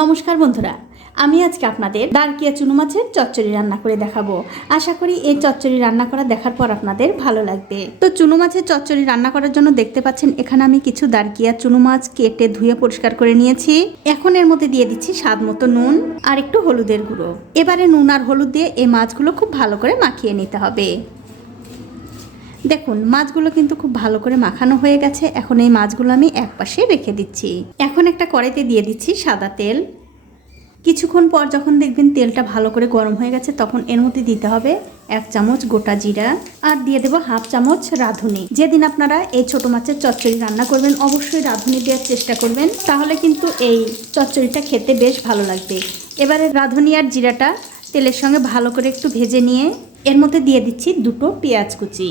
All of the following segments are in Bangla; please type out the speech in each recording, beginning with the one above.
নমস্কার বন্ধুরা, আমি আজকে আপনাদের ডারকিয়া চুনো মাছের চচ্চড়ি রান্না করে দেখাবো। আশা করি এই চচ্চড়ি রান্না করা দেখার পর আপনাদের ভালো লাগবে। তো চুনো মাছের চচ্চড়ি রান্না করার জন্য দেখতে পাচ্ছেন এখানে আমি কিছু ডারকিয়া চুনো মাছ কেটে ধুয়ে পরিষ্কার করে নিয়েছি। এখন এর মধ্যে দিয়ে দিচ্ছি স্বাদ মতো নুন আর একটু হলুদের গুঁড়ো। এবারে নুন আর হলুদ দিয়ে এই মাছগুলো খুব ভালো করে মাখিয়ে নিতে হবে। দেখুন মাছগুলো কিন্তু খুব ভালো করে মাখানো হয়ে গেছে। এখন এই মাছগুলো আমি একপাশে রেখে দিচ্ছি। এখন একটা কড়াইতে দিয়ে দিচ্ছি সাদা তেল। কিছুক্ষণ পর যখন দেখবেন তেলটা ভালো করে গরম হয়ে গেছে তখন এর মধ্যে দিতে হবে 1 চামচ গোটা জিরা আর দিয়ে দেবো 1/2 চামচ রাঁধুনি। যেদিন আপনারা এই ছোট মাছের চচ্চড়ি রান্না করবেন অবশ্যই রাঁধুনি দেওয়ার চেষ্টা করবেন, তাহলে কিন্তু এই চচ্চড়িটা খেতে বেশ ভালো লাগবে। এবারে রাঁধুনি আর জিরাটা তেলের সঙ্গে ভালো করে একটু ভেজে নিয়ে এর মধ্যে দিয়ে দিচ্ছি 2টো পেঁয়াজ কুচি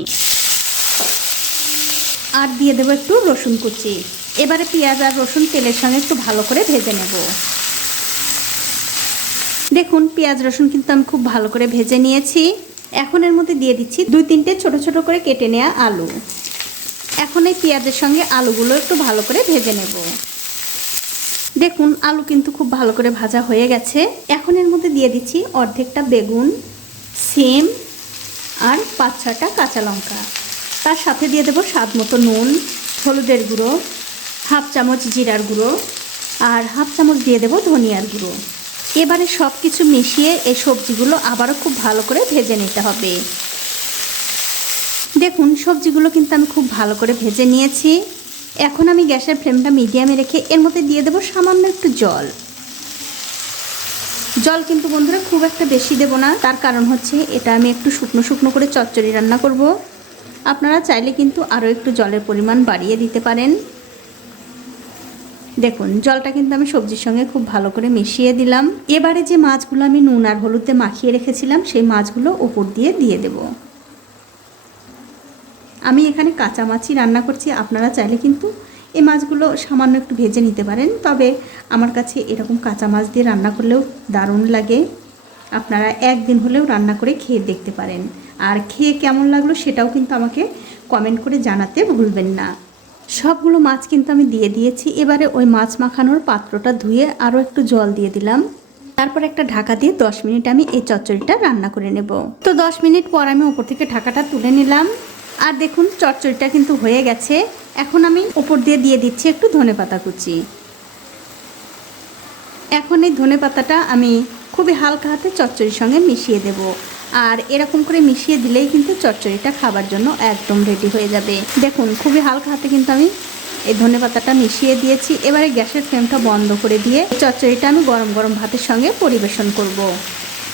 আর দিয়ে দেবো একটু রসুন কুচি। এবারে পেঁয়াজ আর রসুন তেলের সঙ্গে একটু ভালো করে ভেজে নেব। দেখুন পেঁয়াজ রসুন কিন্তু আমি খুব ভালো করে ভেজে নিয়েছি। এখন এর মধ্যে দিয়ে দিচ্ছি 2-3টে ছোট ছোট করে কেটে নেওয়া আলু। এখন এই পেঁয়াজের সঙ্গে আলুগুলো একটু ভালো করে ভেজে নেব। দেখুন আলু কিন্তু খুব ভালো করে ভাজা হয়ে গেছে। এখন এর মধ্যে দিয়ে দিচ্ছি অর্ধেকটা বেগুন, সিম আর 5-6টা কাঁচা লঙ্কা। তার সাথে দিয়ে দেবো স্বাদ মতো নুন, হলুদের গুঁড়ো, 1/2 চামচ জিরার গুঁড়ো আর 1/2 চামচ দিয়ে দেবো ধনিয়ার গুঁড়ো। এবারে সব কিছু মিশিয়ে এই সবজিগুলো আবারও খুব ভালো করে ভেজে নিতে হবে। দেখুন সবজিগুলো কিন্তু আমি খুব ভালো করে ভেজে নিয়েছি। এখন আমি গ্যাসের ফ্লেমটা মিডিয়ামে রেখে এর মধ্যে দিয়ে দেবো সামান্য একটু জল। জল কিন্তু বন্ধুরা খুব একটা বেশি দেব না, তার কারণ হচ্ছে এটা আমি একটু শুকনো শুকনো করে চচ্চড়ি রান্না করব। আপনারা চাইলে কিন্তু আরও একটু জলের পরিমাণ বাড়িয়ে দিতে পারেন। দেখুন জলটা কিন্তু আমি সবজির সঙ্গে খুব ভালো করে মিশিয়ে দিলাম। এবারে যে মাছগুলো আমি নুন আর হলুদে মাখিয়ে রেখেছিলাম সেই মাছগুলো উপর দিয়ে দেব। আমি এখানে কাঁচা মাছই রান্না করছি, আপনারা চাইলে কিন্তু এই মাছগুলো সামান্য একটু ভেজে নিতে পারেন, তবে আমার কাছে এরকম কাঁচা মাছ দিয়ে রান্না করলেও দারুণ লাগে। আপনারা একদিন হলেও রান্না করে খেয়ে দেখতে পারেন, আর খেয়ে কেমন লাগলো সেটাও কিন্তু আমাকে কমেন্ট করে জানাতে ভুলবেন না। সবগুলো মাছ কিন্তু আমি দিয়ে দিয়েছি। এবারে ওই মাছ মাখানোর পাত্রটা ধুয়ে আরও একটু জল দিয়ে দিলাম। তারপর একটা ঢাকা দিয়ে 10 মিনিট আমি এই চচ্চড়িটা রান্না করে নেব। তো 10 মিনিট পর আমি উপর থেকে ঢাকাটা তুলে নিলাম। আর দেখুন চচ্চড়িটা কিন্তু হয়ে গেছে। এখন আমি উপর দিয়ে দিচ্ছি একটু ধনেপাতা কুচি। এখন এই ধনেপাতাটা আমি খুবই হালকা হাতে চচ্চড়ির সঙ্গে মিশিয়ে দেব। আর এরকম করে মিশিয়ে দিলেই কিন্তু চচ্চড়িটা খাবার জন্য একদম রেডি হয়ে যাবে। দেখুন খুবই হালকা হাতে কিন্তু আমি এই ধনেপাতাটা মিশিয়ে দিয়েছি। এবারে গ্যাসের ফ্লেমটা বন্ধ করে দিয়ে চচ্চড়িটা আমি গরম গরম ভাতের সঙ্গে পরিবেশন করব।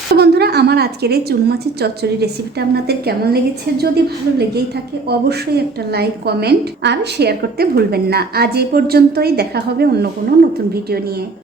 তো বন্ধুরা আমার আজকের এই চুনো মাছের চচ্চড়ি রেসিপিটা আপনাদের কেমন লেগেছে? যদি ভালো লেগেই থাকে অবশ্যই একটা লাইক, কমেন্ট আর শেয়ার করতে ভুলবেন না। আজ এই পর্যন্তই, দেখা হবে অন্য কোনো নতুন ভিডিও নিয়ে।